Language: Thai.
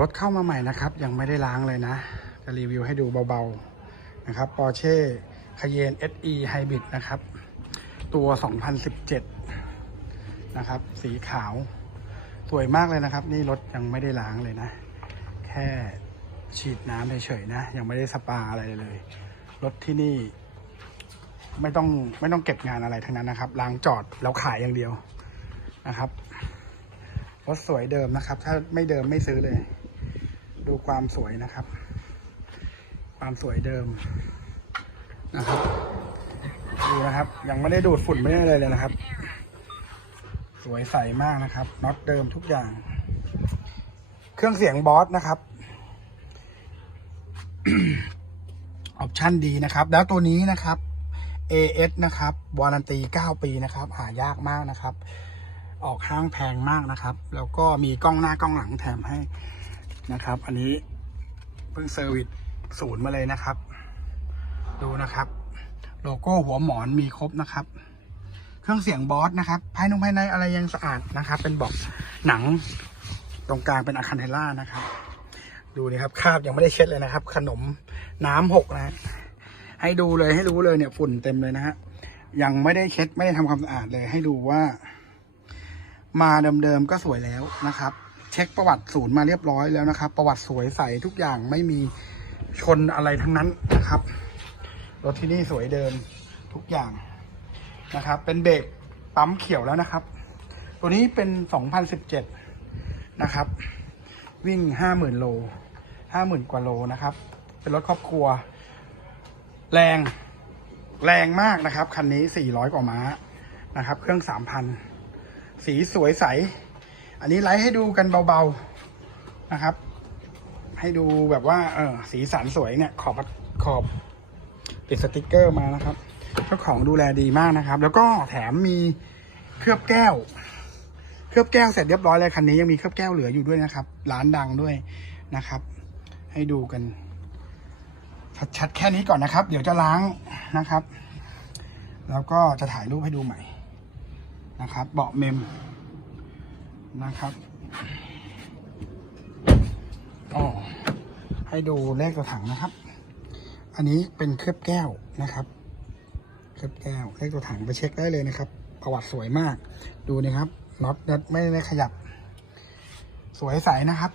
รถเข้ามาใหม่นะครับ ยังไม่ได้ล้างเลยนะ จะรีวิวให้ดูเบาๆนะครับ Porsche Cayenne SE Hybrid นะครับ ตัว 2017 นะครับ สีขาว สวยมากเลยนะครับ นี่รถยังไม่ได้ล้างเลยนะ แค่ฉีดน้ำเฉยๆนะ ยังไม่ได้สปาอะไรเลย รถที่นี่ไม่ต้องไม่ต้องเก็บงานอะไรทั้งนั้นนะครับ ล้างจอดแล้วขายอย่างเดียวนะครับ รถสวยเดิมนะครับ ถ้าไม่เดิมไม่ซื้อเลย ดูความสวยนะครับ ความสวยเดิมนะครับ ดูนะครับ ยังไม่ได้ดูดฝุ่นไม่ได้อะไรเลยนะครับ สวยใสมากนะครับน็อตเดิมทุกอย่าง เครื่องเสียงบอสนะครับออปชั่นดีนะครับ แล้วตัวนี้นะครับ AS นะครับวารันตี 9 ปีนะครับ หายากมากนะครับ ออกห้างแพงมากนะครับ แล้วก็มีกล้องหน้ากล้องหลังแถมให้นะครับ อันนี้เพิ่งเซอร์วิสศูนย์มาเลยนะครับ ดูนะครับ โลโก้หัวหมอนมีครบนะครับ เครื่องเสียงบอสนะครับ ภายในภายในอะไรยังสะอาดนะครับ เป็นบอกหนังตรงกลางเป็นอะคันเทล่านะครับ ดูนี่ครับคราบยังไม่ได้เช็ดเลยนะครับ ขนมน้ำหกนะให้ดูเลยให้รู้เลยเนี่ยฝุ่นเต็มเลยนะฮะยังไม่ได้เช็ดไม่ได้ทำความสะอาดเลยให้ดูว่า มาเดิมๆก็สวยแล้วนะครับ เช็คประวัติศูนย์มาเรียบร้อยแล้วนะครับ ประวัติสวยใสทุกอย่างไม่มีชนอะไรทั้งนั้นนะครับรถที่นี่สวยเดิมทุกอย่างนะครับ เป็นเบรกปั๊มเขียวแล้วนะครับ ตัวนี้เป็น 2017 นะครับ วิ่ง 50,000 โล 50,000 กว่าโลนะครับ เป็นรถครอบครัว แรงแรงมากนะครับ คันนี้ 400 กว่าม้านะครับ เครื่อง 3,000 สีสวยใส อันนี้ไลฟ์ให้ดูกันเบาๆนะครับ ให้ดูแบบว่า เออสีสันสวยเนี่ย ขอบขอบติดสติกเกอร์มานะครับเจ้าของดูแลดีมากนะครับ แล้วก็แถมมีเคลือบแก้ว เคลือบแก้วเสร็จเรียบร้อยเลยคันนี้ยังมีเคลือบแก้วเหลืออยู่ด้วยนะครับ ร้านดังด้วยนะครับ ให้ดูกันชัดๆแค่นี้ก่อนนะครับ เดี๋ยวจะล้างนะครับ แล้วก็จะถ่ายรูปให้ดูใหม่ นะครับ เบาะเมมนะครับอ๋อให้ดูเลขตัวถังนะครับ อันนี้เป็นเคลือบแก้วนะครับ เคลือบแก้วเลขตัวถังไปเช็คได้เลยนะครับ ประวัติสวยมาก ดูนะครับน็อตน็อตไม่ได้ขยับ สวยใสนะครับ